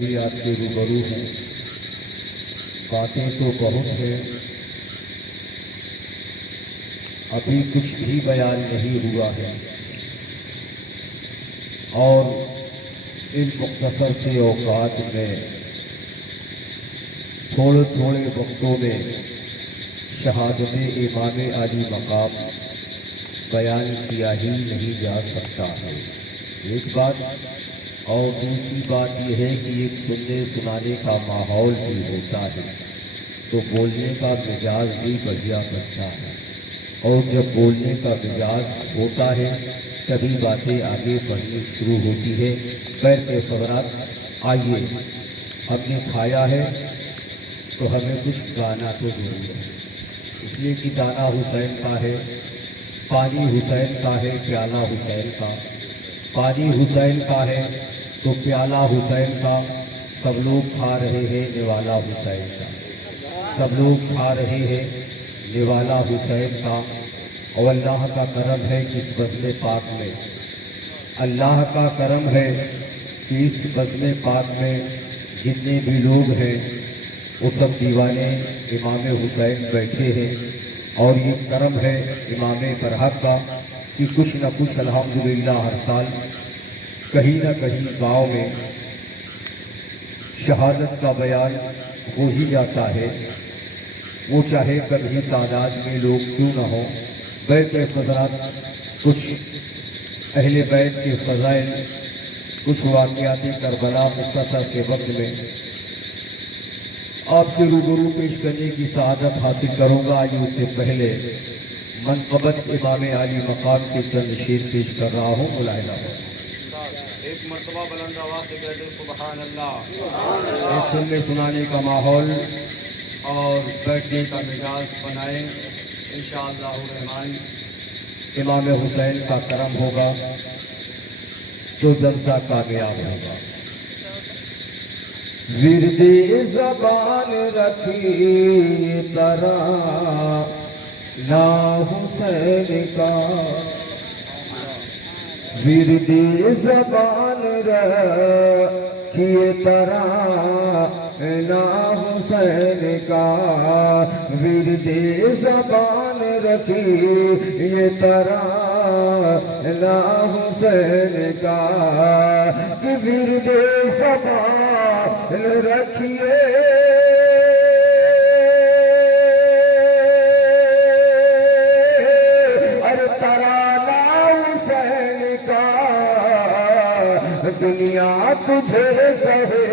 بھی آپ کے روبرو ہیں۔ باتیں تو بہت ہیں، ابھی کچھ بھی بیان نہیں ہوا ہے، اور ان مختصر سے اوقات میں تھوڑے تھوڑے وقتوں میں شہادت امام عالی مقام بیان کیا ہی نہیں جا سکتا ہے، ایک بات۔ اور دوسری بات یہ ہے کہ ایک سننے سنانے کا ماحول بھی ہوتا ہے تو بولنے کا مزاج بھی بڑھیا بنتا ہے، اور جب بولنے کا مزاج ہوتا ہے تبھی باتیں آگے بڑھنی شروع ہوتی ہے۔ خیر کے خبرات، آئیے، ہم نے کھایا ہے تو ہمیں کچھ گانا تو ضرور ہے، اس لیے کہ دانا حسین کا ہے، پانی حسین کا ہے، پیالہ حسین کا۔ پانی حسین کا ہے تو پیالہ حسین کا، سب لوگ کھا رہے ہیں نوالا حسین کا، سب لوگ کھا رہے ہیں نوالا حسین کا۔ اور اللہ کا کرم ہے کہ اس بزم پاک میں، اللہ کا کرم ہے کہ اس بزم پاک میں جتنے بھی لوگ ہیں وہ سب دیوانے امام حسین بیٹھے ہیں، اور یہ کرم ہے امام برحق کا کہ کچھ نہ کچھ الحمدللہ ہر سال کہیں نہ کہیں گاؤں میں شہادت کا بیان ہو ہی جاتا ہے، وہ چاہے کبھی تعداد میں لوگ کیوں نہ ہوں۔ بیت کے فضلات، کچھ اہل بیت کے فضائل، کچھ واقعات کربلا مختصر سے وقت میں آپ کے روبرو پیش کرنے کی سعادت حاصل کروں گا۔ آئیے اس سے پہلے منقبت امام عالی مقام کے چند شعر پیش کر رہا ہوں، ملاحظہ فرمائیں۔ ایک مرتبہ بلند آواز سے کہتے ہیں سبحان اللہ۔ ایک سننے سنانے کا ماحول اور بیٹھنے کا مزاج بنائیں، انشاءاللہ الرحمن امام حسین کا کرم ہوگا تو جلسہ کامیاب ہوگا۔ ورد زبان رکھی ترا لا حسین کا، ورد زبان رکھی ترا لا حسین کا، ورد زبان رکھی ترا لا حسین کا، کہ ورد زبان رکھیے ارے ترانہ حسین کا، دنیا تجھے کہے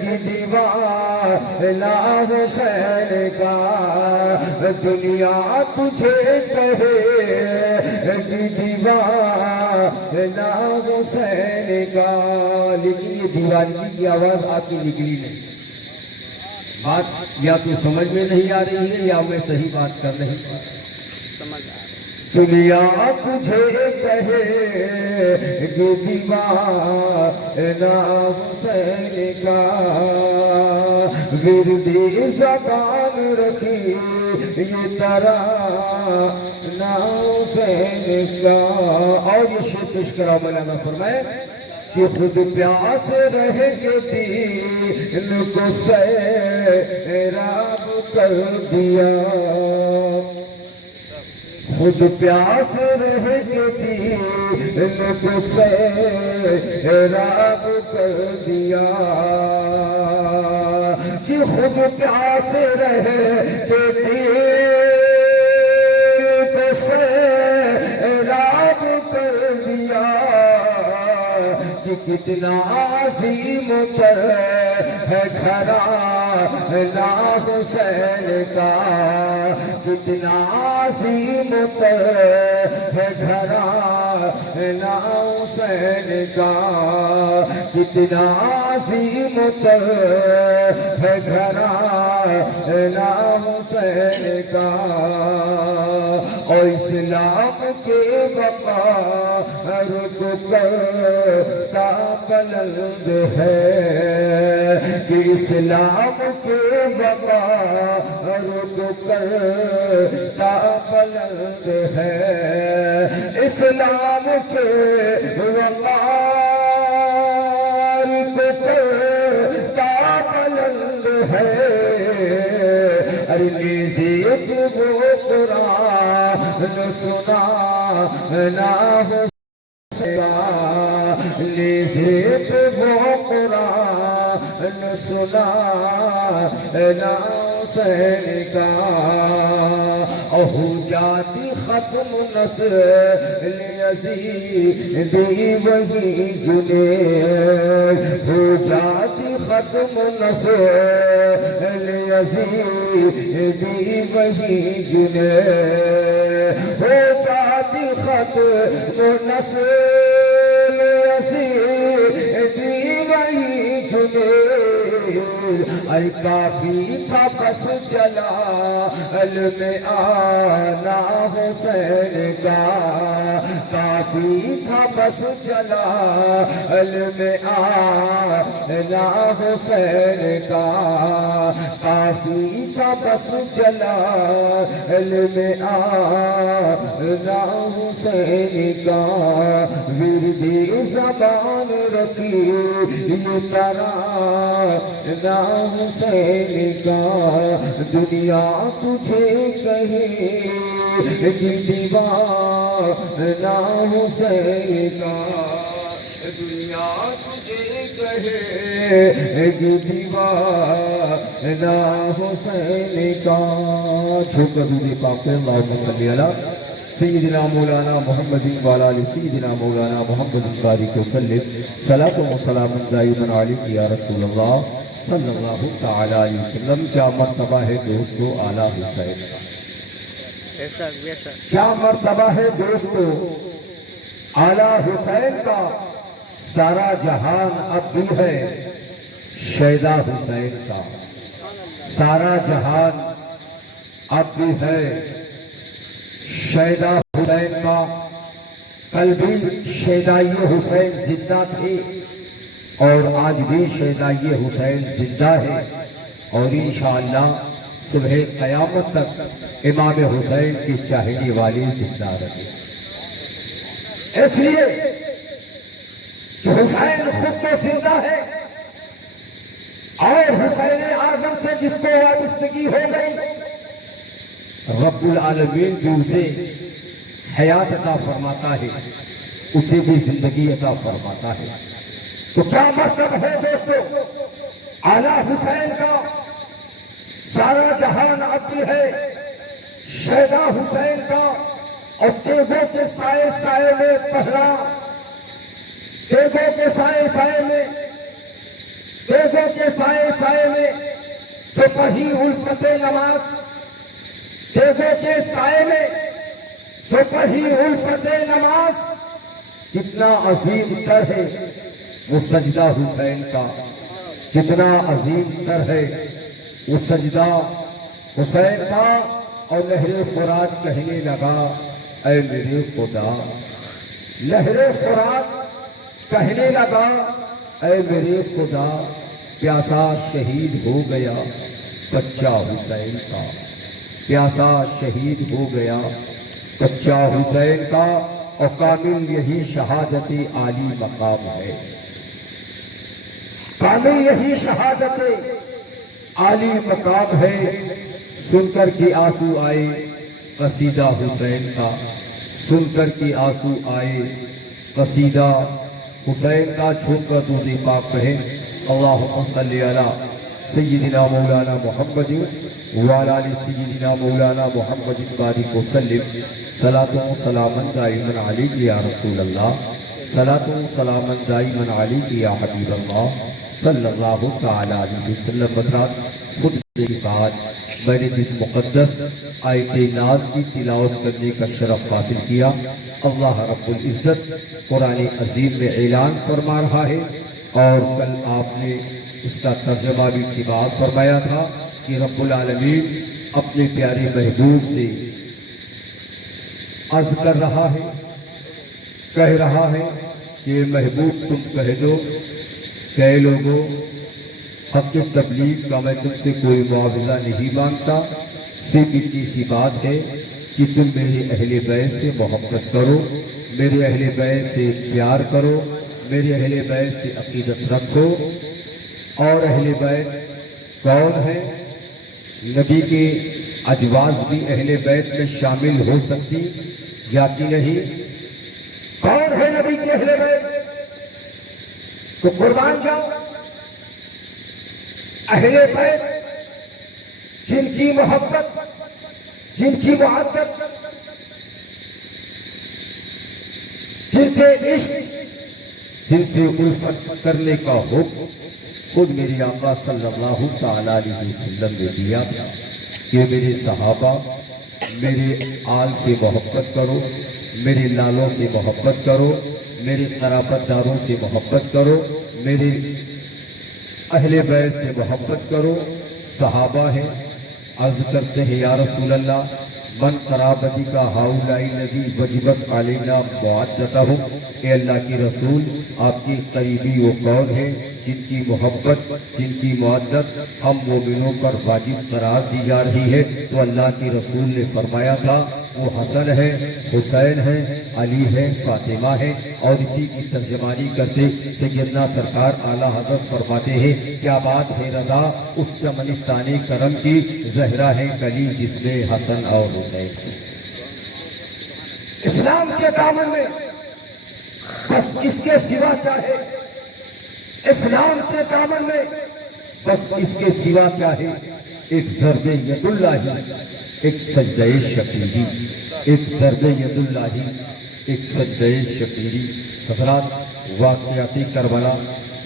گی دیوانہ حسین کا، دنیا تجھے کہے گی دیوانہ حسین کا۔ لیکن یہ دیوانگی کی آواز آپ کی نکلی نہیں، بات یا تو سمجھ میں نہیں آ رہی ہے یا میں صحیح بات کر نہیں پا رہا۔ دنیا تجھے کہے گی دیوانہ حسین کا، ورد زبان رکھی یہ ترانہ حسین کا۔ اور یہ شعر پیش کرا مولانا فرمائے کہ خود پیاس رہ کے دل کو سیراب کر دیا، خود پیاس رہ کے دل کو سیراب کر دیا، کہ خود پیاس رہ کے دل کو سیراب کر دیا، کہ کتنا عظیم تر ہے گھرانہ حسین کا، کتنا عظیم تر ہے گھرانہ حسین کا، کتنا عظیم تر ہے گھرانہ حسین کا۔ اور اسلام کے وقار کو کرتا بلند ہے، کہ اسلام کے وقار کو کرتا بلند ہے، اسلام کے وقار کو کرتا ہے ارے نیزے پہ وہ قرآن سنا نا نیزے پہ وہ قرآن سنا نا حسین کا ہو جاتی ختم نسل یزیدی وہی جنید ہو جاتی ختم نسل یزیدی وہی جنید ہو جاتی ختم نسل یزیدی وہی جنید ارے کافی تھا بس جلال میں آنا حسین کا کافی تھا بس جلال میں آنا حسین کا کافی تھا بس جلال میں آنا حسین کا ورد زبان رکھی یہ ترانہ حسین کا دنیا تجھے کہے گی دیوانہ حسین کا دنیا تجھے کہے گی دیوانہ حسین کا چھوٹ کر دودھ پاک اللہم صلی اللہ سیدنا مولانا محمد وعلی آل سیدنا مولانا محمد بارک وسلم صلاۃ و سلام دائما علیک یا رسول اللہ صلی اللہ تعالی علیہ وسلم. کیا مرتبہ ہے دوستو اعلیٰ حسین کا, کیا مرتبہ ہے دوستو اعلیٰ حسین کا. سارا جہان اب بھی ہے شیدا حسین کا, سارا جہان اب بھی ہے شیدا حسین کا. کل بھی شیدائی حسین زندہ تھے اور آج بھی شیدائی حسین زندہ ہے اور انشاءاللہ صبح قیامت تک امام حسین کی چاہنے والی زندہ رہے. اس لیے کہ حسین خود تو زندہ ہے اور حسین اعظم سے جس کو وابستگی ہو گئی رب العالمین بھی اسے حیات عطا فرماتا ہے, اسے بھی زندگی عطا فرماتا ہے. تو کیا مرتبہ ہے دوستو اعلیٰ حسین کا. سارا جہان اب بھی ہے شیدا حسین کا اور تیغوں کے سائے سائے میں پہلا, تیغوں کے سائے سائے میں, تیغوں کے سائے سائے میں جو پڑھی الفت نماز, تیغوں کے سائے میں جو پڑھی الفت نماز. کتنا عظیم تر ہے وہ سجدہ حسین کا, کتنا عظیم تر ہے وہ سجدہ حسین کا. اور لہر فرات کہنے لگا اے میرے خدا, لہر فرات کہنے لگا اے میرے خدا پیاسا شہید ہو گیا بچہ حسین کا, پیاسا شہید ہو گیا بچہ حسین کا. اور کامل یہی شہادت عالی مقام ہے, کامل یہی شہادت عالی مقام ہے. سن کر کے آنسو آئے قصیدہ حسین کا, سن کر کے آنسو آئے قصیدہ حسین کا. چھوٹ کر دودھ پاک کہیں اللہم صلی علی سیدنا مولانا محمد وعلی آل سیدنا مولانا محمد بارک وسلم صلاۃ و سلام دائما علیک یا رسول اللہ, صلاۃ و سلام دائما علیک یا حبیب اللہ صلی اللہ تعالی علیہ وسلم. حضرات خود کے بعد میں نے جس مقدس آیت ناز کی تلاوت کرنے کا شرف حاصل کیا, اللہ رب العزت قرآن عظیم میں اعلان فرما رہا ہے اور کل آپ نے اس کا ترجمہ بھی سماعت فرمایا تھا کہ رب العالمین اپنے پیارے محبوب سے عرض کر رہا ہے, کہہ رہا ہے کہ محبوب تم کہہ دو کہ اے لوگوں حق کی تبلیغ کا میں تم سے کوئی معاوضہ نہیں مانگتا, صرف اتنی سی بات ہے کہ تم میرے اہل بیت سے محبت کرو, میرے اہل بیت سے پیار کرو, میرے اہل بیت سے عقیدت رکھو اور اہل بیت کون ہے؟ نبی کے ازواج بھی اہل بیت میں شامل ہو سکتی یا کہ نہیں؟ کون ہے نبی کے اہل بیت؟ تو قربان جاؤ، اہل بیت جن کی محبت، جن کی محبت، جن سے عشق، جن سے الفت کرنے کا حکم خود میرے آقا صلی اللہ تعالی علیہ وسلم نے دیا تھا کہ میرے صحابہ، میرے آل سے محبت کرو، میرے لالوں سے محبت کرو، میرے قرابت داروں سے محبت کرو، میرے اہل بیت سے محبت کرو۔ صحابہ ہیں، عرض کرتے ہیں یا رسول اللہ من قرابتی کا ہاؤلائی الذی وجبت علینا معدتہم، اے اللہ کی رسول آپ کی قریبی وہ کون ہیں جن کی محبت، جن کی معدت ہم مومنوں پر واجب قرار دی جا رہی ہے؟ تو اللہ کی رسول نے فرمایا تھا وہ حسن ہے، حسین ہے، علی ہے، فاطمہ ہے۔ اور اسی کی ترجمانی کرتے سیدنا سرکار اعلیٰ حضرت فرماتے ہیں کیا بات ہے رضا اس چمنستانی کرم کی، زہرا ہے کلی جس میں حسن اور حسین۔ اسلام کے دامن میں بس اس کے سوا کیا ہے؟ اسلام کے دامن میں بس اس کے سوا کیا ہے؟ ایک ضرب ید اللہ، ایک سجدہ شکیری، ایک ضرب ید اللہ، ایک سجدہ شکیری۔ حضرات واقعاتی کربلا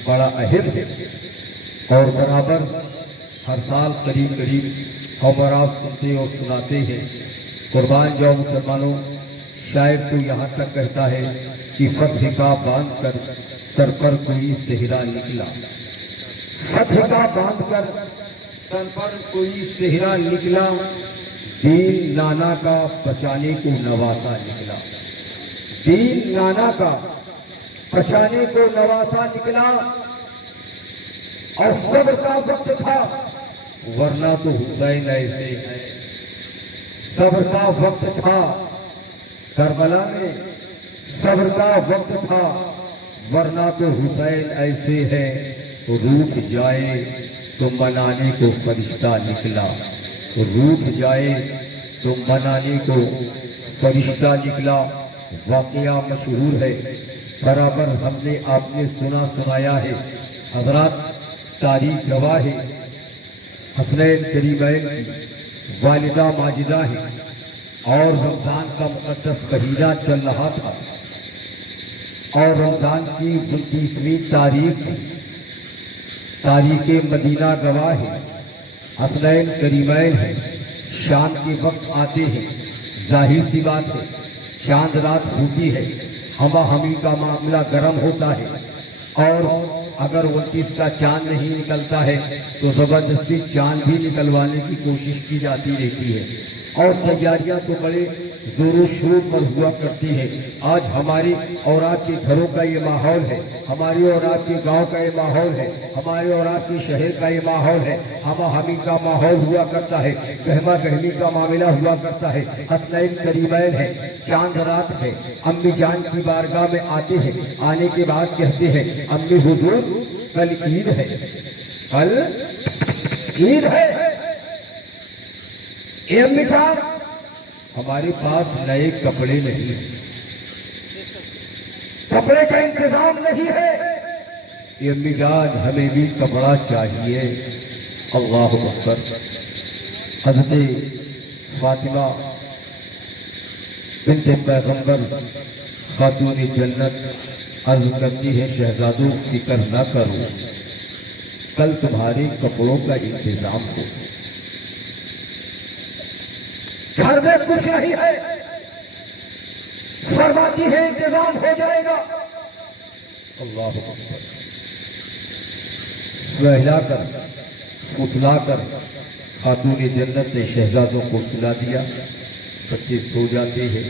بڑا اہم ہے اور برابر ہر سال قریب ہم اور آپ سنتے اور سناتے ہیں۔ قربان جاؤ مسلمانوں، شاعر تو یہاں تک کہتا ہے کہ فتح کا باندھ کر سر پر کوئی صحرا نکلا، فتح کا باندھ کر سر پر کوئی صحرا نکلا، دین نانا کا بچانے کو نواسا نکلا، دین نانا کا بچانے کو نواسا نکلا۔ اور صبر کا وقت تھا ورنہ تو حسین ایسے ہے، صبر کا وقت تھا کربلا میں، صبر کا وقت تھا ورنہ تو حسین ایسے ہے۔ روٹھ جائے تو منانے کو فرشتہ نکلا، روٹھ جائے تو منانے کو فرشتہ نکلا۔ واقعہ مشہور ہے، برابر ہم نے آپ نے سنا سنایا ہے۔ حضرات تاریخ گواہ ہے، حسنین کریمین کی والدہ ماجدہ ہے اور رمضان کا مقدس مہینہ چل رہا تھا اور رمضان کی 29ویں تاریخ تھی۔ تاریخ مدینہ گواہ ہے، حسنین کریمین ہے، شام کے وقت آتے ہیں، ظاہر سی بات ہے چاند رات ہوتی ہے، ہوا ہمی کا معاملہ گرم ہوتا ہے اور اگر 29 کا چاند نہیں نکلتا ہے تو زبردستی چاند بھی نکلوانے کی کوشش کی جاتی رہتی ہے اور تیاریاں تو بڑے زور و شور پر ہوا کرتی ہیں۔ آج ہماری اور آپ کے گھروں کا یہ ماحول ہے، ہماری اور آپ کے گاؤں کا یہ ماحول ہے، ہمارے اور آپ کے شہر کا یہ ماحول ہے، ہوا ہمی کا ماحول ہوا کرتا ہے، گہما گہمی کا معاملہ ہوا کرتا ہے۔ حسنین کریمین ہے، چاند رات ہے، امی جان کی بارگاہ میں آتے ہیں، آنے کے بعد کہتے ہیں امی حضور کل عید ہے، کل عید ہے، اے امی جان ہمارے پاس نئے کپڑے نہیں، کپڑے کا انتظام نہیں ہے، اے امی جان ہمیں بھی کپڑا چاہیے۔ اللہ اکبر۔ حضرت فاطمہ بنت پیغمبر خاتون جنت عرض کرتی ہے شہزادو فکر نہ کرو، کل تمہارے کپڑوں کا انتظام ہو، گھر میں کچھ نہیں ہے، فرماتی ہے انتظام ہو جائے گا۔ اللہ اکبر۔ بہلا کر پھسلا کر خاتون جنت نے شہزادوں کو سلا دیا، بچے سو جاتے ہیں،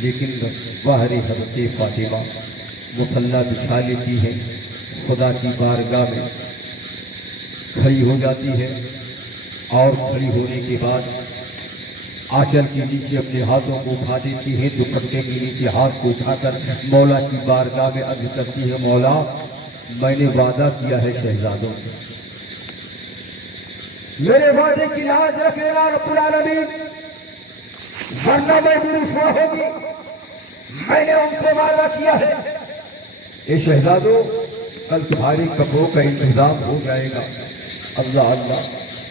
لیکن باہر حضرت فاطمہ مصلی بچھا لیتی ہے، خدا کی بارگاہ میں کھڑی ہو جاتی ہے اور کھڑی ہونے کے بعد آنچل کے نیچے اپنے ہاتھوں کو اٹھا دیتی ہے، دوپٹے کے نیچے ہاتھ کو اٹھا کر مولا کی بارگاہ میں عرض کرتی ہے مولا میں نے وعدہ کیا ہے شہزادوں سے، میرے وعدے کی لاج رکھ لینا رب العالمین، ورنہ میں بھی رسوا ہوگی۔ میں نے ان سے وعدہ کیا ہے، اے شہزادو کل تمہارے کپڑوں کا انتظام ہو جائے گا۔ اللہ اللہ،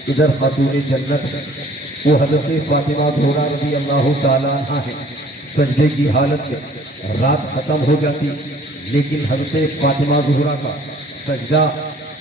ادھر خاتون جنت وہ حضرت فاطمہ زہرا رضی اللہ تعالیٰ عنہ ہے، سجدے کی حالت میں رات ختم ہو جاتی، لیکن حضرت فاطمہ زہرا کا سجدہ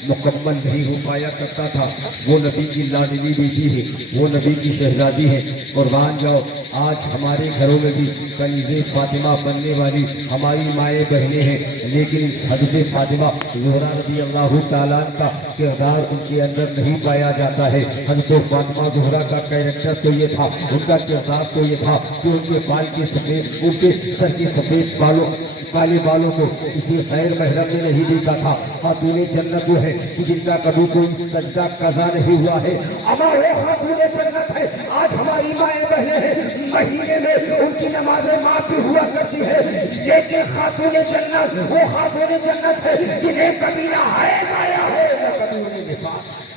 مکمل نہیں ہو پایا کرتا تھا۔ وہ نبی کی لاڈلی بیٹی ہے، وہ نبی کی شہزادی ہے۔ قربان جاؤ، آج ہمارے گھروں میں بھی کنیز فاطمہ بننے والی ہماری مائیں بہنیں ہیں، لیکن حضرت فاطمہ زہرا رضی اللہ تعالیٰ کا کردار ان کے اندر نہیں پایا جاتا ہے۔ حضرت فاطمہ زہرا کا کیریکٹر تو یہ تھا، ان کا کردار تو یہ تھا کہ ان کے بال کے سفید، ان کے سر کے سفید بالوں، کالے بالوں کو کسی غیر محرم نے نہیں دیکھا تھا۔ خاتون جنت وہ ہے کہ جن کا کبھی کوئی سجدہ قضا نہیں ہوا ہے، اما وہ خاتون جنت ہے۔ آج ہماری مائیں بہنیں ہیں، مہینے میں ان کی نمازیں معاف بھی ہوا کرتی ہے، لیکن خاتون جنت وہ خاتون جنت ہے جنہیں کبھی نہ حیض آیا ہے نہ کبھی انہیں نفاس آیا۔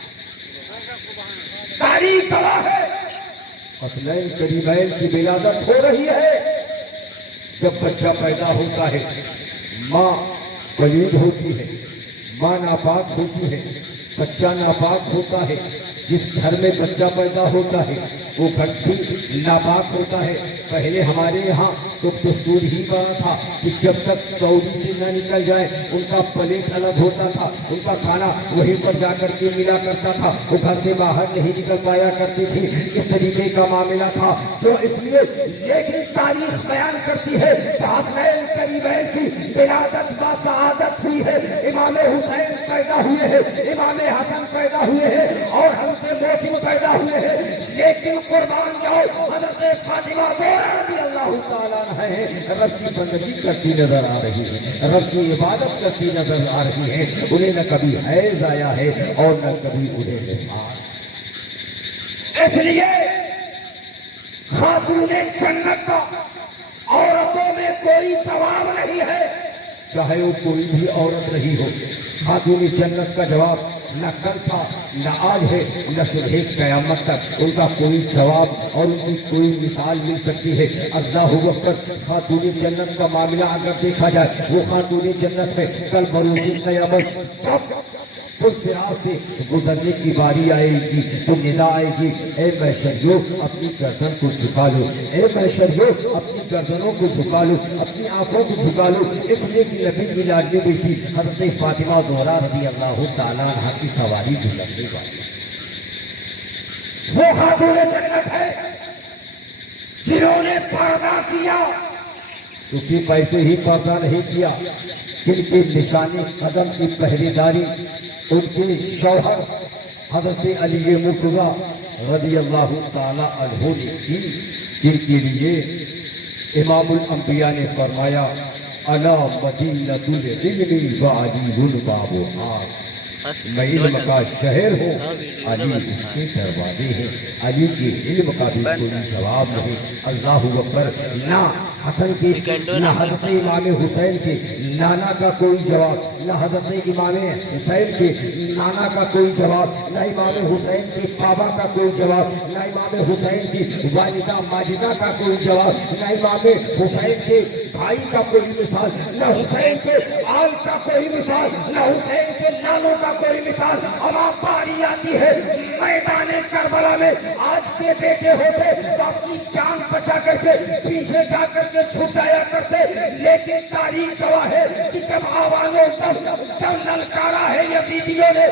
تاریخ گواہ ہے، حسنین کریمین کی ولادت ہو رہی ہے۔ جب بچہ پیدا ہوتا ہے، ماں پلید ہوتی ہے، ماں ناپاک ہوتی ہے، بچہ ناپاک ہوتا ہے۔ جس گھر میں بچہ پیدا ہوتا ہے وہ گھر بھی ناپاک ہوتا ہے۔ پہلے ہمارے یہاں تو دستور ہی بنا تھا کہ جب تک سعودی سے نہ نکل جائے ان کا پلیٹ الگ ہوتا تھا، ان کا کھانا وہیں پر جا کر کے ملا کرتا تھا، وہ گھر سے باہر نہیں نکل پایا کرتی تھی۔ اس طریقے کا معاملہ تھا، تو اس لیے لیکن تاریخ بیان کرتی ہے کہ حسنین کریمین کی ولادت با سعادت ہوئی ہے۔ امام حسین پیدا ہوئے ہیں، امام حسن پیدا ہوئے ہیں اور حضرت محسن پیدا ہوئے ہیں، لیکن قربان جاؤ حضرت فاطمہ زہرا رضی اللہ تعالیٰ عنہ ہیں، رب کی بندگی کرتی نظر آ رہی ہے، رب کی عبادت کرتی نظر آ رہی ہے۔ انہیں نہ کبھی حیض آیا ہے اور نہ کبھی انہیں نفاس۔ اس لیے خاتون جنت کا عورتوں میں کوئی جواب نہیں ہے، چاہے وہ کوئی بھی عورت رہی ہو۔ خاتون جنت کا جواب نہ کل تھا نہ آج ہے نہ صبح قیامت تک، ان کا کوئی جواب اور ان کی کوئی مثال مل سکتی ہے۔ اللہ اکبر، خاتون جنت کا معاملہ اگر دیکھا جائے وہ خاتون جنت ہے، کل بروز قیامت جب پل صراط سے گزرنے کی باری آئے گی تو ندا آئے گی، اے محشریوں اپنی گردن کو جھکا لو، اے محشریوں اپنی گردنوں کو جھکا لو، اپنی آنکھوں کو جھکا لو، اس لیے کہ نبی کی لاڈلی بیٹی حضرت فاطمہ زہرا رضی اللہ تعالیٰ عنہ کی سواری گزرنے والی وہ خاتون جنت ہے جنہوں نے پردہ کیا، اسی پیسے ہی پردہ نہیں کیا، جن کی نشانی قدم کی پہریداری ان کے شوہر حضرت علی مرتضیٰ رضی اللہ تعالیٰ عنہ نے کی، جن کے لیے امام الانبیاء نے فرمایا انا مدینۃ العلم وعلی بابھا، میں علم کا شہر ہوں، علی اس کے دروازے ہیں۔ علی کے علم کا بھی کوئی جواب نہیں۔ اللہ اکبر، نہ حسن کے نہ حضرت امام حسین کے نانا کا کوئی جواب، نہ حضرت امام حسین کے نانا کا کوئی جواب، نہ امام حسین کے بابا کا کوئی جواب، نہ امام حسین کی والدہ ماجدہ کا کوئی جواب، نہ امام حسین کے بھائی کا کوئی مثال، نہ حسین کے آل کا کوئی مثال، نہ حسین کے نانوں کا کوئی مثال۔ اب آپ باری آتی ہے میدان کربلا میں، آج کے بیٹے ہوتے تو اپنی جان بچا کر کے پیچھے جا کر کے چھپ جایا کرتے، لیکن تاریخ گواہ ہے کہ جب آوانوں جب للکارا ہے یزیدیوں نے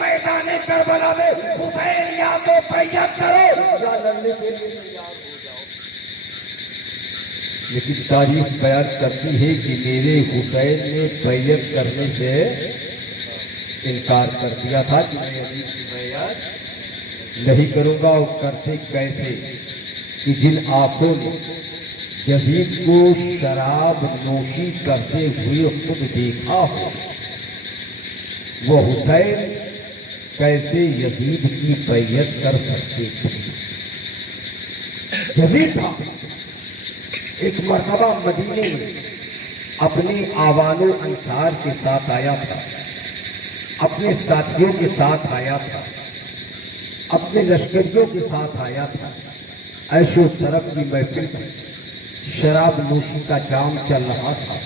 میدان کربلا میں، حسین یا تو بیعت کرو یا لڑنے کے لیے تیار ہو جاؤ۔ لیکن تاریخ بیان کرتی ہے کہ میرے حسین نے بیعت کرنے سے انکار کر دیا تھا کہ میں یزید کی بیعت نہیں کروں گا۔ اور کرتے کیسے کہ جن آنکھوں نے یزید کو شراب نوشی کرتے ہوئے خود دیکھا ہو، وہ حسین کیسے یزید کی بیعت کر سکتے تھے؟ یزید تھا ایک مرتبہ مدینے میں اپنے آوان و انصار کے ساتھ آیا تھا، اپنے ساتھیوں کے ساتھ آیا تھا۔ اپنے لشکریوں کے ساتھ آیا تھا. عیش و طرب کی محفل تھی, شراب نوشی کا جام چل رہا تھا.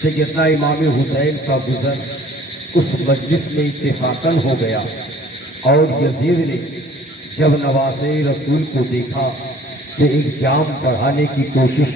سیدنا امام حسین کا گزر اس مجلس میں اتفاقاً ہو گیا, اور یزید نے جب نواسے رسول کو دیکھا کہ ایک جام بڑھانے کی کوشش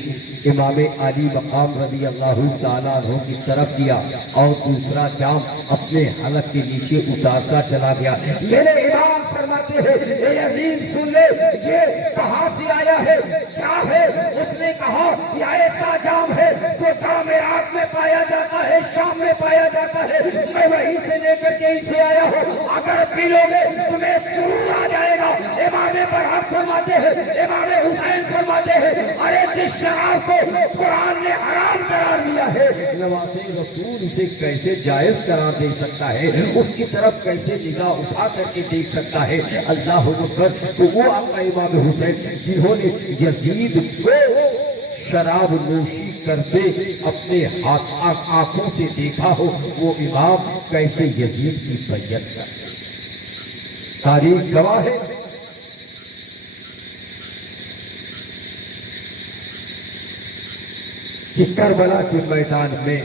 امام علی مقام رضی اللہ تعالیٰ عنہ کی طرف کیا, اور دوسرا جام اپنے حلق کے نیچے اتارتا چلا گیا. میرے امام فرماتے ہیں, اے یزید سن لے, یہ کہاں سے آیا ہے, کیا ہے؟ اس نے کہا یہ ایسا جام ہے جو جام عراق میں پایا جاتا ہے, شام میں پایا جاتا ہے, میں وہیں سے لے کر کے اسے آیا ہوں, اگر پی لو گے تمہیں سرور آ جائے گا. امام برحق فرماتے ہیں, امام حسین فرماتے ہیں, ارے جس شراب کو قرآن نے حرام قرار دیا ہے, نواسے رسول اسے کیسے جائز قرار دے سکتا ہے, اس کی طرف کیسے نگاہ اٹھا کر کے دیکھ سکتا ہے؟ اللہ اکبر. تو وہ آقا امام حسین جنہوں نے یزید کو شراب نوشی کرتے اپنے آنکھوں سے دیکھا ہو, وہ امام کیسے یزید کی بیعت کرتے؟ تاریخ گواہ ہے. کہ کربلا کے میدان میں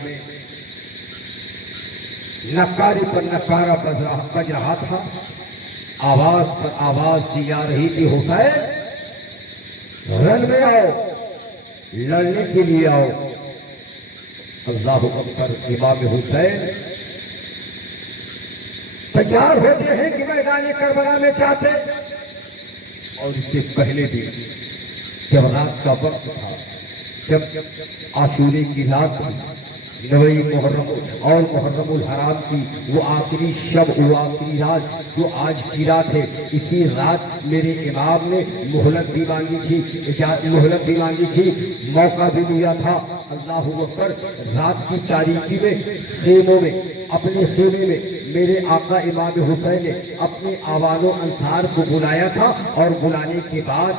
نکارے پر نکارہ بج رہا تھا, آواز پر آواز دی جا رہی تھی, حسین رن میں آؤ, لڑنے کے لیے آؤ. اللہ اکبر. امام حسین تیار ہوتے ہیں کہ میدان کربلا میں چاہتے, اور اس سے پہلے بھی جب رات کا وقت تھا, جب عاشورے کی رات تھی, نویں محرم اور محرم الحرام کی وہ آخری شب, وہ آخری رات جو آج کی رات ہے, اسی رات میرے امام نے مہلت بھی مانگی تھی, موقع بھی لیا تھا. اللہ اکبر. رات کی تاریکی میں خیموں میں, اپنے خیمے میں میرے آقا امام حسین نے اپنے آوان و انصار کو بلایا تھا, اور بلانے کے بعد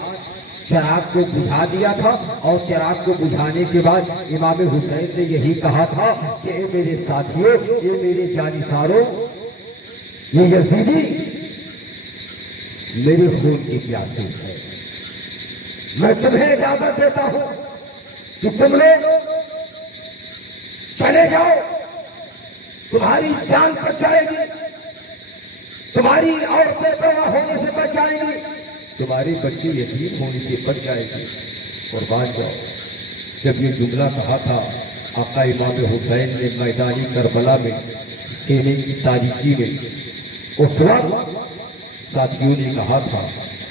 چراغ کو بجھا دیا تھا, اور چراغ کو بجھانے کے بعد امام حسین نے یہی کہا تھا کہ اے میرے ساتھیوں, اے میرے جانثاروں, یہ یزیدی میرے خون کی پیاسی ہے, میں تمہیں اجازت دیتا ہوں کہ تم لوگ چلے جاؤ, تمہاری جان بچ جائے گی, تمہاری عورتیں بیوہ ہونے سے بچ جائیں گی, تمہاری بچی یتیم ہونے سے بچ جائے گی, قربان جاؤ. جب یہ جملہ کہا تھا آقا امام حسین نے میدانی کربلا میں خیمے کی تاریکی میں, اس وقت ساتھیوں نے کہا تھا,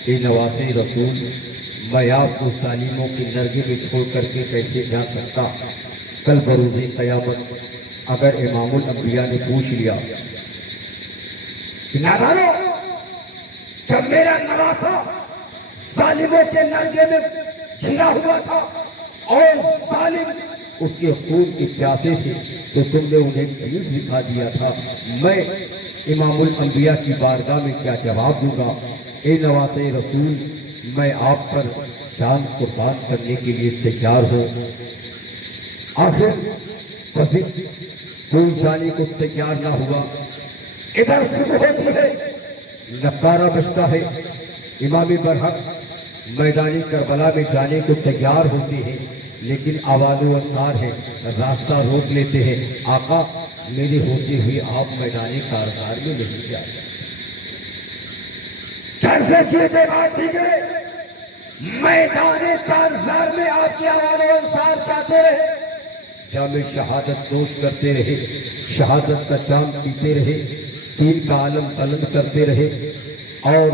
اے نواسے رسول, میں آپ کو ظالموں کے نرگے میں چھوڑ کر کے کیسے جا سکتا. کل بروز قیامت اگر امام الانبیاء نے پوچھ لیا کہ نادانو, جب میرا نواسا ظالموں کے نرگے میں گھرا ہوا تھا اور ظالم اس کے خون کے پیاسے تھے, تو تم نے انہیں پیٹ دکھا دیا تھا, میں امام الانبیاء کی بارگاہ میں کیا جواب دوں گا؟ اے نواسے رسول, میں آپ پر جان قربان کرنے کے لیے تیار ہوں. آخر پسند کوئی جانے کو تیار نہ ہوا. ادھر صبح ہوتی ہے, نکارہ بجتا ہے, امام برحق میدانی کربلا میں جانے کو تیار ہوتے ہیں, لیکن آوان و انصار ہیں, راستہ روک لیتے ہیں. آقا, میرے ہوتے ہوئے آپ میدانی کارزار میں نہیں جا سکتے. کیسے کیے بات ٹھیک ہے, میدان کارزار میں آپ کے آوان و انصار چاہتے رہے, جام شہادت نوش کرتے رہے, شہادت کا جام پیتے رہے, دین کا عالم بلند کرتے رہے, اور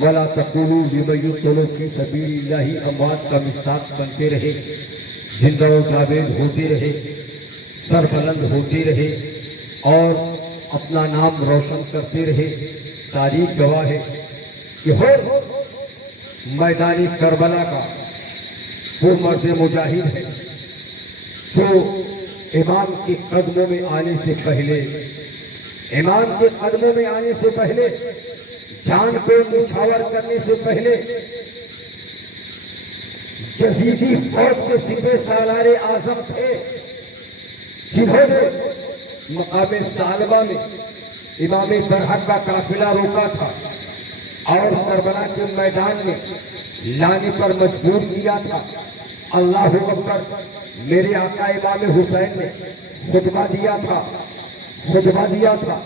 وَلَا تَقُولُوا لِمَن يُقْتَلُ فِي سَبِيلِ اللَّهِ اموات کا مصداق بنتے رہے, زندہ و جاوید ہوتے رہے, سر بلند ہوتے رہے, اور اپنا نام روشن کرتے رہے. تاریخ گواہ ہے کہ میدان کربلا کا وہ مرد مجاہد ہے جو امام کے قدموں میں آنے سے پہلے, جان کو نچھاور کرنے سے پہلے, یزیدی فوج کے سپہ سالار اعظم تھے, جنہوں نے مقام سالبہ میں امام برحق کا قافلہ روکا تھا. اور کربلا کے میدان میں لانے پر مجبور کیا تھا۔ اللہ اکبر، میرے آقا امام حسین نے خطبہ دیا تھا،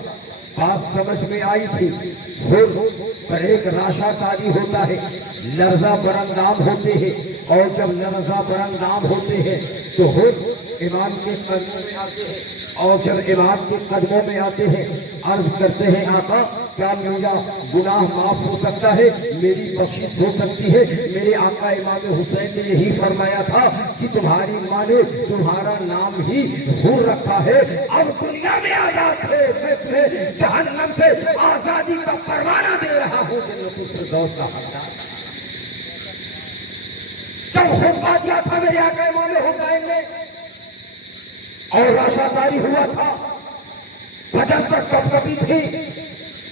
بات سمجھ میں آئی تھی۔ پر ایک راشا تاری ہوتا ہے، لرزہ برندام ہوتے ہیں، اور جب لرزہ برندام ہوتے ہیں تو امام کے قدموں میں آتے ہیں، اور جب امام کے قدموں میں آتے ہیں عرض کرتے ہیں آقا کیا میرا گناہ معاف ہو سکتا ہے، میری بخشش ہو سکتی ہے؟ میرے آقا امام حسین نے یہی فرمایا تھا کہ تمہاری ماں نے تمہارا نام ہی حر رکھا ہے، اب دنیا میں آزاد ہے، میں تمہیں جہنم سے آزادی کا پروانہ دے رہا ہوں، جنت الفردوس کا حقدار۔ جب خطبہ دیا تھا میرے آقا امام حسین نے اور راشا تاری ہوا تھا، بدن پر کپ کپی تھی،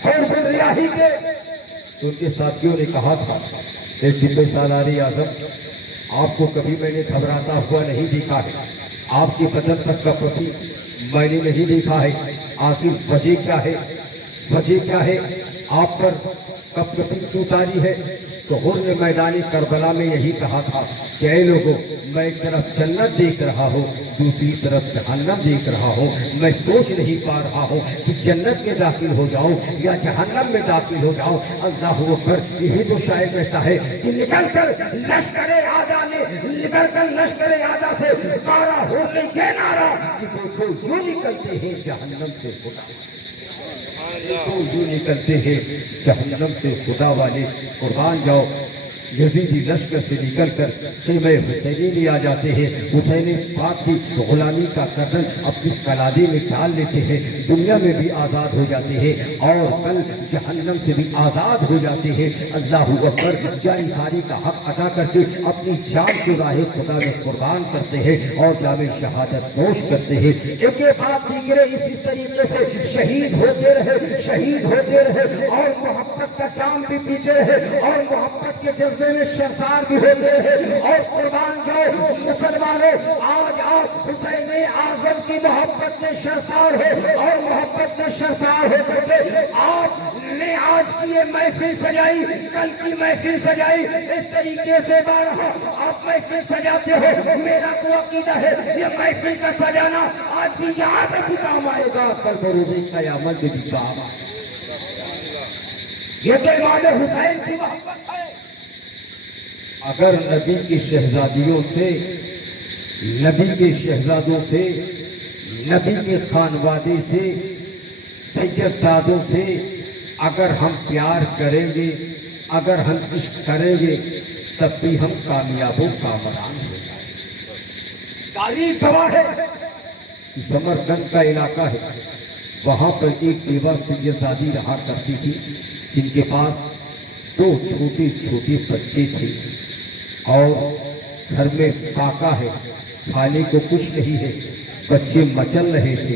خون بن ریاہی کے، تو ان کے ساتھیوں نے کہا تھا اے سپہ سالار اعظم، آپ کو کبھی میں نے گھبراتا ہوا نہیں دیکھا ہے، آپ کے بدن پر کپ کپی میں نے نہیں دیکھا ہے، آخر وجہ کیا ہے آپ پر کپ کپی کیوں تاری ہے؟ تو حر نے میدان کربلا میں یہی کہا تھا کہ اے لوگوں، میں ایک طرف جنت دیکھ رہا ہوں، دوسری طرف جہنم دیکھ رہا ہوں، میں سوچ نہیں پا رہا ہوں کہ جنت میں داخل ہو جاؤں یا جہنم میں داخل ہو جاؤں۔ اللہ اکبر، یہی تو شاعر کہتا ہے کہ نکل کر لشکر اعداء سے مارا حر نے یہ نعرہ کہ دیکھو یوں نکلتے ہیں جہنم سے خدا، تو یوں نکلتے ہیں جہنم سے خدا والے۔ قربان جاؤ، یزیدی لشکر سے نکل کر خیمہ حسینی میں آ جاتے ہیں، حسین پاک کی غلامی کا گردن اپنی کلادے میں ڈال لیتے ہیں، دنیا میں بھی آزاد ہو جاتے ہیں اور کل جہنم سے بھی آزاد ہو جاتے ہیں۔ اللہ اکبر، جان ساری کا حق ادا کر کے اپنی جان کو راہ خدا میں قربان کرتے ہیں اور جام شہادت نوش کرتے ہیں۔ ایک بعد دیگرے اس طریقے سے شہید ہوتے رہے اور محبت کا جام بھی پیتے رہے اور محبت کے جذبے میں شرسار بھی ہوتے رہے۔ اور قربان جاؤ مسلمانوں، آج آپ حسین اعظم کی محبت میں شرسار ہو اور محبت میں شرسار ہو کر کے آپ نے آج کی یہ محفل سجائی، کل کی محفل سجائی، اس طریقے سے بارہا آپ محفل سجاتے ہو۔ میرا تو عقیدہ ہے یہ محفل کا سجانا آج بھی یہاں پہ بھی کام آئے گا، کل بروز قیامت میں بھی کام آئے گا۔ یہ تو امام حسین کی محبت ہے۔ اگر نبی کی شہزادیوں سے، نبی کے شہزادوں سے، نبی کے خانوادے سے، سید سادوں سے اگر ہم پیار کریں گے، اگر ہم عشق کریں گے، تب بھی ہم کامیاب و کامران ہو جائیں گے۔ تاریخ گواہ ہے، سمرقند کا علاقہ ہے، وہاں پر ایک بیوہ سید زادی رہا کرتی تھی جن کے پاس 2 چھوٹے بچے تھے اور گھر میں فاقہ ہے، کھانے کو کچھ نہیں ہے، بچے مچل رہے تھے۔